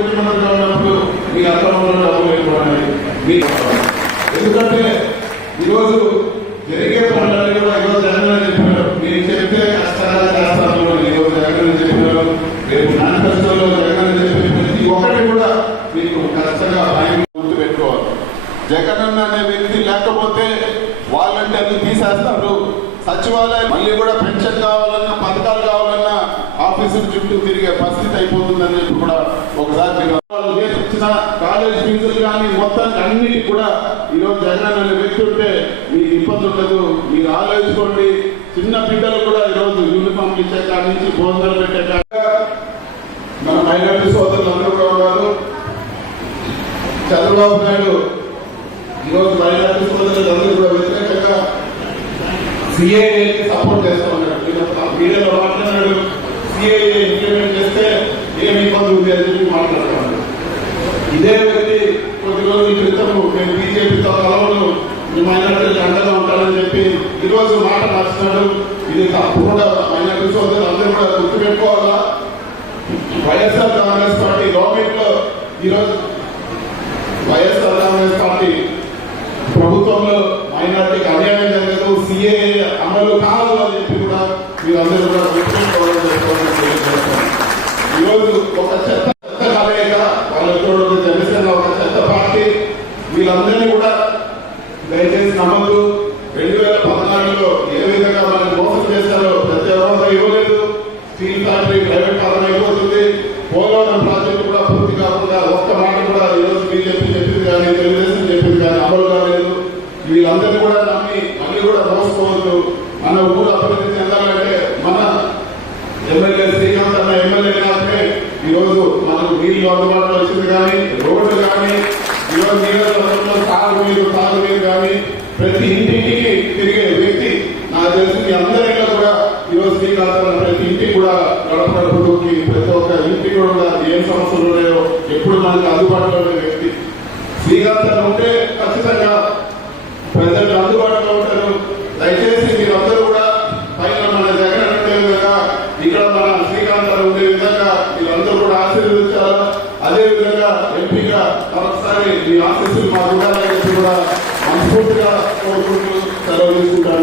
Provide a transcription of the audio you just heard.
ముఖ్యమంత్రి మీరు చేస్తారు ఉన్నప్పుడు మీ ఎందుకంటే ఈరోజు జరిగే పనులన్నీ కూడా ఈరోజు జగన్ చెప్పారు మీరు చెప్తే కష్టంగా చేస్తాను ఈరోజు జగన్ చెప్పారు రేపు మేనిఫెస్టోలో జగన్ ప్రతి ఒక్కటి కూడా మీకు కష్టంగా ఆయన గుర్తు పెట్టుకోవాలి. జగన్ అన్న అనే వ్యక్తి లేకపోతే వాలంటీర్లు తీసేస్తారు. సచివాలయం మళ్ళీ కూడా పెన్షన్ కావాలన్నా పథకాలు కావాలన్నా ఆఫీసుల చుట్టూ తిరిగే పరిస్థితి అయిపోతుందని చెప్పి కూడా ఒకసారి మీరు వాళ్ళు కాలేజ్ ఫీజులు కానీ మొత్తానికి అన్నిటి కూడా ఈరోజు జగన్ అనే వ్యక్తి ఉంటే మీకు ఇబ్బంది ఉండదు. మీరు ఆలోచించుకోండి. చిన్న బిడ్డలు కూడా ఈరోజు యూనిఫామ్ ఇచ్చే కాడి నుంచి భోజనాలు పెట్టే మన మైనార్టీ సోదరులు అందరూ కూడా ఉన్నారు చంద్రబాబు నాయుడు ఈరోజు మైనార్టీ సోదరులు అందరూ కూడా వ్యతిరేకంగా సిఏఏ సపోర్ట్ చేస్తా ఉన్నాడు మీడియాలో మాట్లాడినాడు సిఏఏ ఇంప్లిమెంట్ చేస్తే ఏమి ఇబ్బంది ఉంది అని చెప్పి మాట్లాడుతున్నాడు ఇదే వ్యక్తి కొద్ది రోజుల క్రితం నేను బీజేపీతో కలవను మీ మైనార్టీలకు అండగా ఉంటానని చెప్పి ఈరోజు మాట మార్చినాడు. ఇది తప్పకుండా మైనార్టీ సోదరులు అందరూ కూడా గుర్తుపెట్టుకోవాలా? వైఎస్ఆర్ కాంగ్రెస్ పార్టీ గవర్నమెంట్లో ఈరోజు వైఎస్ఆర్ కాంగ్రెస్ పార్టీ ప్రభుత్వంలో మైనార్టీకి అన్యాయం జరగదు సిఏఏ అమలు కాదు అని చెప్పి కూడా మీరందరూ కూడా ఈరోజు ఒక చెత్త చెత్త కలయిక వాళ్ళ చూడదు జనసేన ఒక చెత్త పార్టీ వీళ్ళందరినీ కూడా దయచేసి నమ్మదు రెండు వేల పద్నాలుగులో ఏ విధంగా మనకి మోసం చేశారో ప్రతి ఒక్కరు ఇవ్వలేదు. స్టీల్ ఫ్యాక్టరీ ప్రైవేట్ పరం అయిపోతుంది. పోలవరం ప్రాజెక్టు కూడా పూర్తి కాకుండా ఒక్క మాట కూడా ఈరోజు బీజేపీ చెప్పింది కానీ తెలుగుదేశం చెప్పింది కానీ అమలు కాలేదు. వీళ్ళందరినీ కూడా నమ్మి మళ్ళీ కూడా మోసపోవద్దు. మన ఊరు అభివృద్ధి చెందాలని నీళ్ళు అందుబాటులో వచ్చింది కానీ రోడ్లు కానీ ఈరోజు నీళ్ళలో తాగునీరు తాగునీరు కానీ ప్రతి ఇంటికి తిరిగే వ్యక్తి నాకు తెలిసి మీ అందరిలో కూడా ఈరోజు శ్రీకాంత్ ప్రతి ఇంటికి కూడా గడప గడపకి ప్రతి ఒక్క ఇంటికి కూడా ఏం సమస్యలు ఉన్నాయో ఎప్పుడు మనకు అందుబాటులో ఉండే వ్యక్తి. శ్రీకాంత్ ఉంటే ఖచ్చితంగా ప్రజలకు అందుబాటులో ఉంటారు దయచేసి మీరందరూ కూడా పైన మన జగన్ ఉండే విధంగా ఇక్కడ మన శ్రీకాంత్ గారు ఉండే విధంగా మీరందరూ కూడా ఆశీర్వదించాలా అదే విధంగా ఎంపీగా మరొకసారి మీ ఆశీస్సులు మా ఉండాలని కూడా మనస్ఫూర్తిగా కోరుకుంటూ సెలవు తీసుకుంటాను.